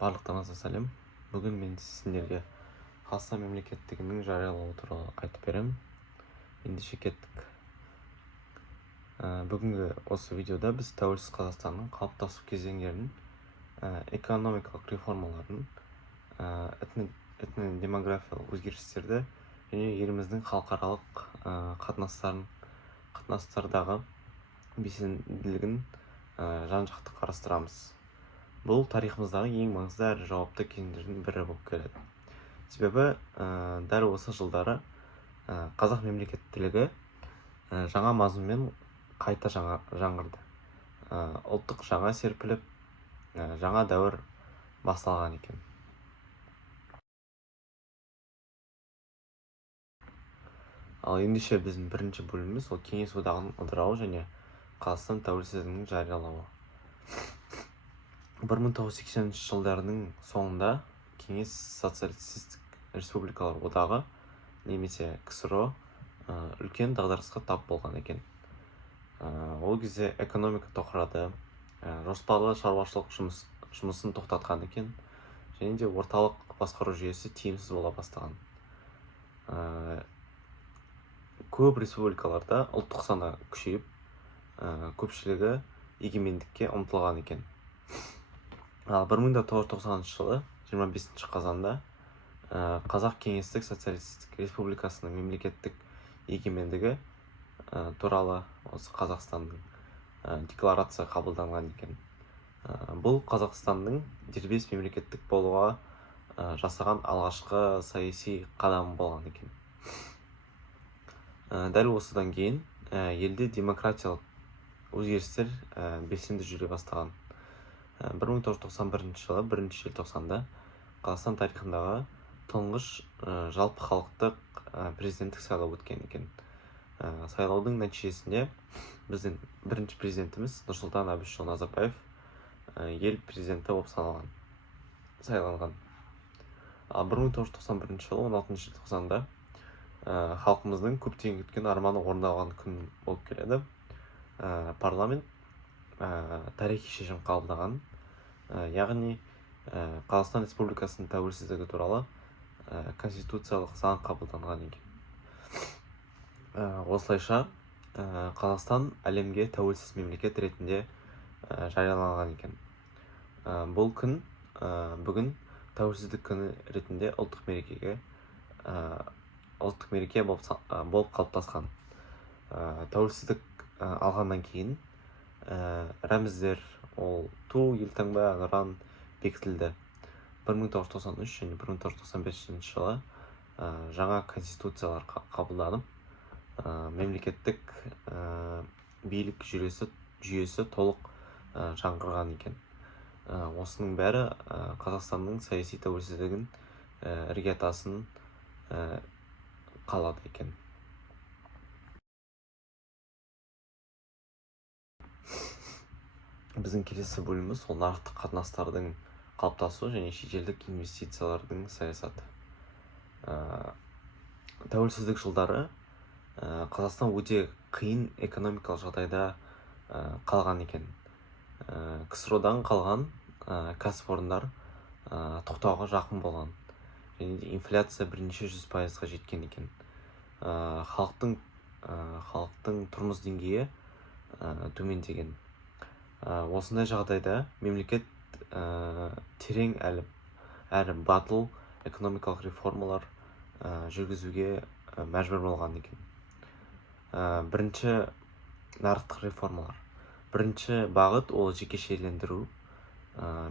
Барлықтарыңызға сәлем. Бүгін мен сіздерге Қазақстан мемлекеттігінің жариялауы туралы айтып беремін. Ендеше кеттік. Бүгінгі осы видеода біз тәуелсіз Қазақстанның қалыптасу кезеңдерінің экономикалық реформаларын, этнодемографиялық өзгерістерді және еліміздің халықаралық қатынастардағы белсенділігін жан-жақты қарастырамыз. Бұл тарихымыздағы ең маңызды әрі жауапты кезеңдердің бірі болып келеді. Себебі дәл осы жылдары қазақ мемлекеттілігі жаңа мазмұнмен қайта жаңғырды. Ұлттық жаңа серпіліп, жаңа дәуір басталған екен. Ал ендеше біздің бірінші бөліміміз ол Кеңес одағының ыдырауы және Қазақстан тәуелсіздігінің жариялауы. 1980 жылдарының соңында Кеңес социалистік республикалар одағы немесе КСРО үлкен дағдарысқа тап болған екен. Ол кезде экономика тоқырады, жоспарлы шаруашылық жұмысын тоқтатқан екен, және де орталық басқару жүйесі тиімсіз бола бастаған. Көп республикаларда ұлттық сана күшейіп, көпшілігі егемендікке ұмтылған екен. Ал 1990 жылы 25 қазанда Қазақ Кеңестік Социалистік Республикасының мемлекеттік егемендігі туралы осы Қазақстанның декларация қабылданған екен. Бұл Қазақстанның дербес мемлекеттік болуға жасаған алғашқы саяси қадамы болған екен. Дәл осыдан кейін елде демократиялық өзгерістер белсенді жүре бастаған. 1991 жылы 1 желтоқсанда Қазақстан тарихындағы тұңғыш жалпы халықтық президенттік сайлау өткен екен. Сайлаудың нәтижесінде біздің бірінші президентіміз Нұрсұлтан Әбішұлы Назарбаев ел президенті болып сайланған. 1991 жылы 16 желтоқсанда халқымыздың көптен күткен арманы орындалған күн болып келеді. Парламент тарихи шешім қабылдаған, яғни Қазақстан Республикасының тәуелсіздігі туралы конституциялық заң қабылданған екен. Осылайша Қазақстан әлемге тәуелсіз мемлекет ретінде жарияланған екен. Бұл күн бүгін тәуелсіздік күні ретінде ұлттық мереке болып қалыптасқан. Тәуелсіздік алғаннан кейін рәміздер, ол ту, елтаңба, әнұран бекітілді. 1993 және 1995 жылы жаңа конституциялар қабылданып, мемлекеттік билік жүйесі толық жаңғырған екен. Осының бәрі Қазақстанның саяси тәуелсіздігін іргетасын қалады екен. Біздің келесі бөліміміз ол нарықтық қатынастардың қалыптасуы және шетелдік инвестициялардың саясаты. Тәуелсіздік жылдары Қазақстан өте қиын экономикалық жағдайда қалған екен. КСРО-дан қалған кәсіпорындар тоқтауға жақын болған. Және де инфляция бірнеше 100%-ға жеткен екен. Халықтың тұрмыс деңгейі төмендеген. Осындай жағдайда мемлекет терең әрі батыл экономикалық реформалар жүргізуге мәжбүр болған екен. Бірінші нарықтық реформалар. Бірінші бағыт ол жекешелендіру,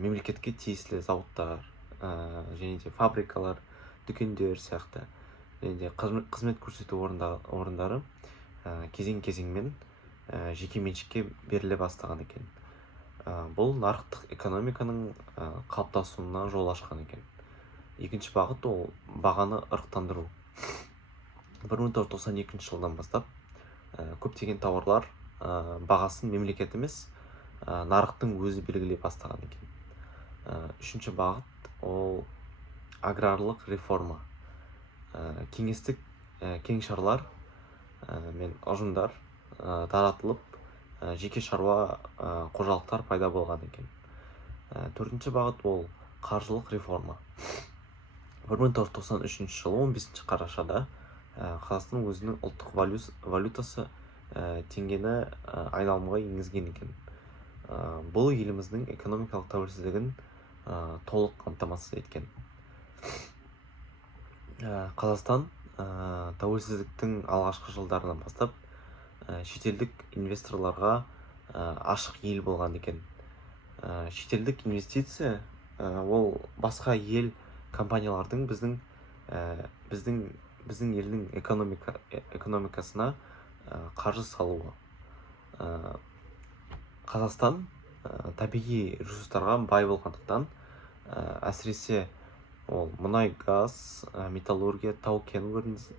мемлекетке тиесілі зауыттар, және де фабрикалар, дүкендер сияқты, және де қызмет көрсету орындары кезең-кезеңмен жеке меншікке беріле бастаған екен. Бұл нарықтық экономиканың қалыптасуына жол ашқан екен. Екінші бағыт ол бағаны ырықтандыру. 1992 жылдан бастап көптеген тауарлар бағасын мемлекет емес, нарықтың өзі белгілей бастаған екен. Үшінші бағыт ол аграрлық реформа. Кеңестік кеңшарлар мен ұжымдар таратылып, жеке шаруа қожалықтар пайда болған екен. Төртінші бағыт ол қаржылық реформа. 1993 жылы 15 қарашада Қазақстан өзінің ұлттық валютасы теңгені айналымға енгізген екен. Бұл еліміздің экономикалық тәуелсіздігін толық қамтамасыз еткен. Қазақстан тәуелсіздіктің алғашқы жылдарынан бастап шетелдік инвесторларға ашық ел болған екен. Шетелдік инвестиция ол басқа ел компаниялардың біздің елдің экономикасына қаржы салуы. Қазақстан табиғи ресурстарға бай болғандықтан, әсіресе ол мұнай, газ, металлургия, тау-кен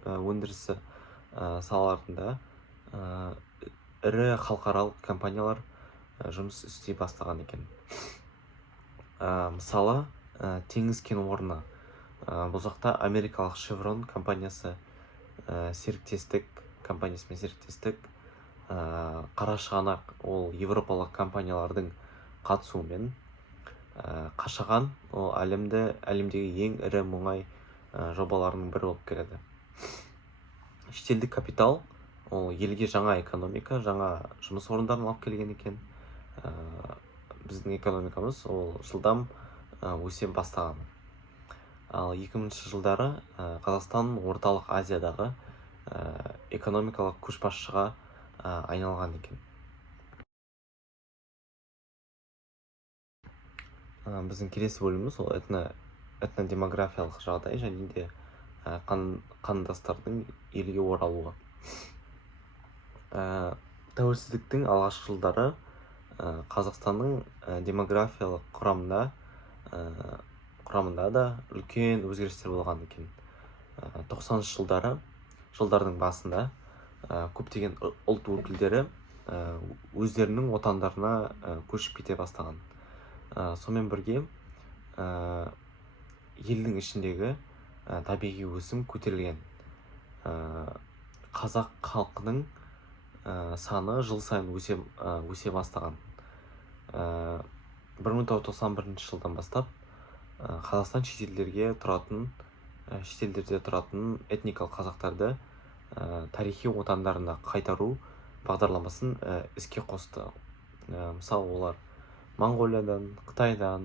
өндірісі салаларында ірі халықаралық компаниялар жұмыс істей бастаған екен. Мысалы, теңіз кен орны. Бұл жақта америкалық Chevron компаниясымен серіктестік. Қарашығанақ ол европалық компаниялардың қатысуымен. Қашаған ол әлемдегі ең ірі мұнай жобаларының бірі болып келеді. Шетелдік капитал ол елге жаңа экономика, жаңа жұмыс орындарын алып келген екен. Біздің экономикамыз ол жылдам өсе бастаған. Ал 2000 жылдары Қазақстан орталық Азиядағы экономикалық көшбасшыға айналған екен. Біздің келесі бөліміміз ол этнодемографиялық жағдай және де қандастардың елге оралуы. Тәуелсіздіктің алғашқы жылдары Қазақстанның демографиялық құрамында да үлкен өзгерістер болған екен. 90 жылдардың басында көптеген ұлт өкілдері өздерінің отандарына көшіп кете бастаған. Сонымен бірге елдің ішіндегі табиғи өсім көтерілген. Қазақ халқының саны жыл сайын өсе бастаған. 1991 жылдан бастап Қазақстан шетелдерде тұратын этникалық қазақтарды тарихи отандарына қайтару бағдарламасын іске қосты. Мысалы, олар Моңғолиядан, Қытайдан,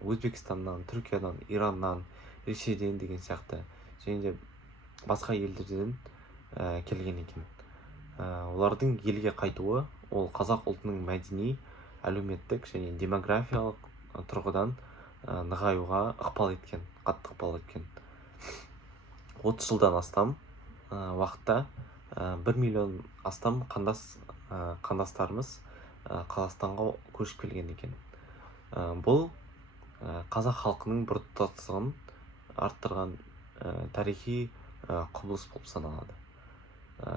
Өзбекстаннан, Түркиядан, Ираннан, Ресейден деген сияқты және де басқа елдерден келген екен. Олардың елге қайтуы ол қазақ ұлтының мәдени, әлеуметтік және демографиялық тұрғыдан нығаюға қатты ықпал еткен. 30 жылдан астам уақытта 1 миллион астам қандастарымыз Қазақстанға көшіп келген екен. Бұл қазақ халқының біртұтастығын арттырған тарихи құбылыс болып саналады.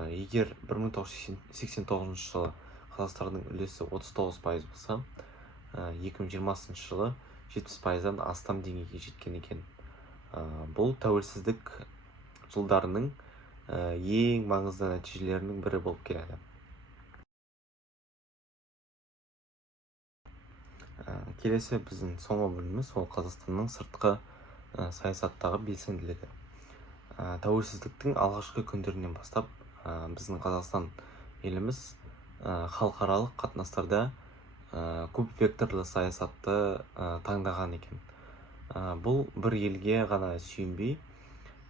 Егер 1989 жылы қазақстардың үлесі 39% болса, 2020 жылы 70%-дан астам деңгейге жеткен екен. Бұл тәуелсіздік жылдарының ең маңызды нәтижелерінің бірі болып келеді. Келесі біздің соңғы бөліміміз ол Қазақстанның сыртқы саясаттағы белсенділігі. Тәуелсіздіктің алғашқы күндерінен бастап біздің Қазақстан еліміз халықаралық қатынастарда көп векторлы саясатты таңдаған екен. Бұл бір елге ғана сүйенбей,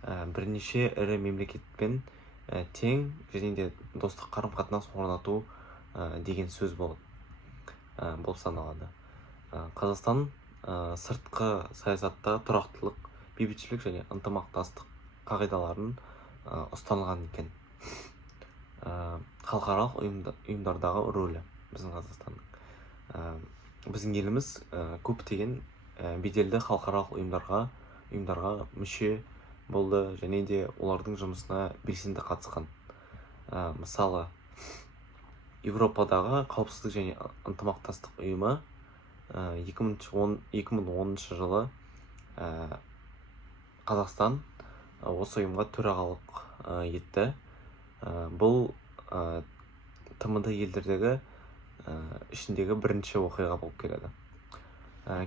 бірнеше ірі мемлекетпен тең және де достық қарым-қатынас орнату деген сөз болып саналады. Қазақстан сыртқы саясатта тұрақтылық, бейбітшілік және ынтымақтастық қағидаларын ұстанған екен. Халықаралық ұйымдардағы рөлі біздің Қазақстанның. Біздің еліміз көптеген беделді халықаралық ұйымдарға мүше болды және де олардың жұмысына белсенді қатысқан. Мысалы, Европадағы қауіпсіздік және ынтымақтастық ұйымы 2010 жылы Қазақстан осы ұйымға төрағалық етті. Бұл тмд елдердегі ішіндегі бірінші оқиға болып келеді.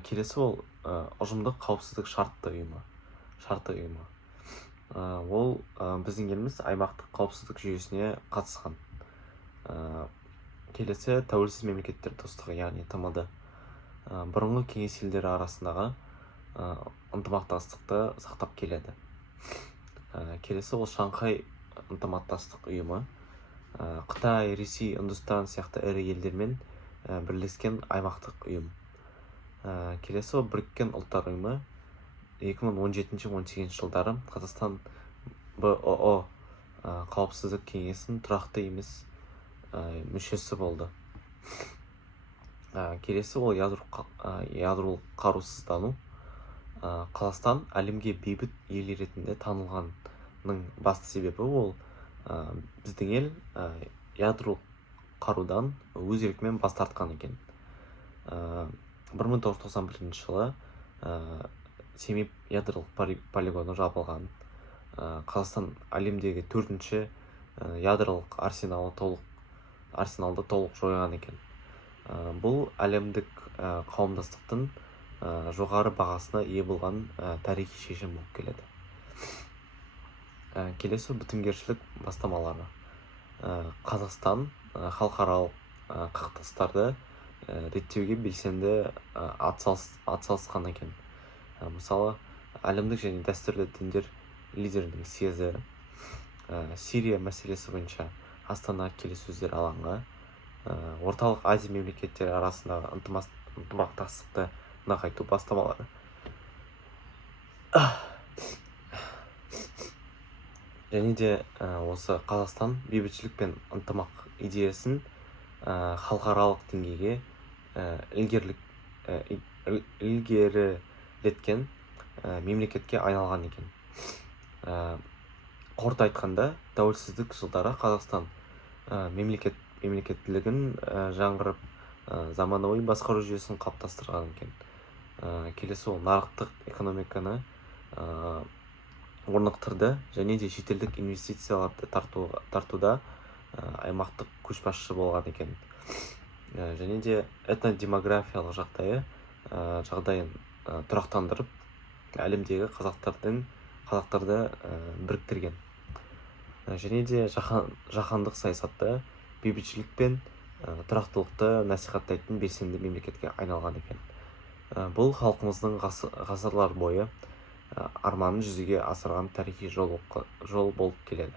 Келесі ол ұжымдық қауіпсіздік шартты ұйымы. Ол біздің еліміз аймақтық қауіпсіздік жүйесіне қатысқан. Келесі тәуелсіз мемлекеттер достығы, яғни ТМД. Бұрынғы кеңес елдері арасындағы ынтымақтастықты сақтап келеді. Келесі ол Шанхай ынтымақтастық ұйымы. Қытай, Ресей, Үндістан сияқты ірі елдермен бірлескен аймақтық ұйым. Келесі ол Біріккен ұлттар ұйымы. 2017-18 жылдары Қазақстан БОО қауіпсіздік кеңесінің тұрақты емес мүшесі болды. Келесі ол ядролық қарусыздану. Қазақстан әлемге бейбіт ел ретінде танылғанның басты себебі ол біздің ел ядролық қарудан өз еркімен бас тартқан екен. 1991 жылы Семей ядролық полигоны жабылған. Қазақстан әлемдегі 4-ші ядролық арсеналды толық жойған екен. Бұл әлемдік қауымдастықтың жоғары бағасына ие болған тарихи шешім болып келеді. Келесі бітімгершілік бастамалары. Қазақстан халықаралық қақтығыстарды реттеуге белсенді атсалысқан екен. Мысалы, әлемдік және дәстүрлі діндер лидерінің съезі, Сирия мәселесі бойынша Астана келіссөздер алаңы, орталық Азия мемлекеттері арасындағы ынтымақтастықты нығайту бастамалары. Және де осы Қазақстан бейбітшілік пен ынтымақ идеясын халықаралық деңгейге ілгерілеткен мемлекетке айналған екен. Қорыта айтқанда, тәуелсіздік жылдары Қазақстан мемлекеттілігін жаңғырып, заманауи басқару жүйесін қалыптастырған екен. Келесі ол нарықтық экономиканы орнықтырды және де шетелдік инвестицияларды тартуда аймақтық көшбасшы болған екен. Және де этнодемографиялық жағдайын тұрақтандырып, әлемдегі қазақтарды біріктірген. Және де жаһандық саясатта бейбітшілік пен тұрақтылықты насихаттайтын белсенді мемлекетке айналған екен. Бұл халқымыздың ғасырлар бойы арманын жүзеге асырған тарихи жол болып келеді.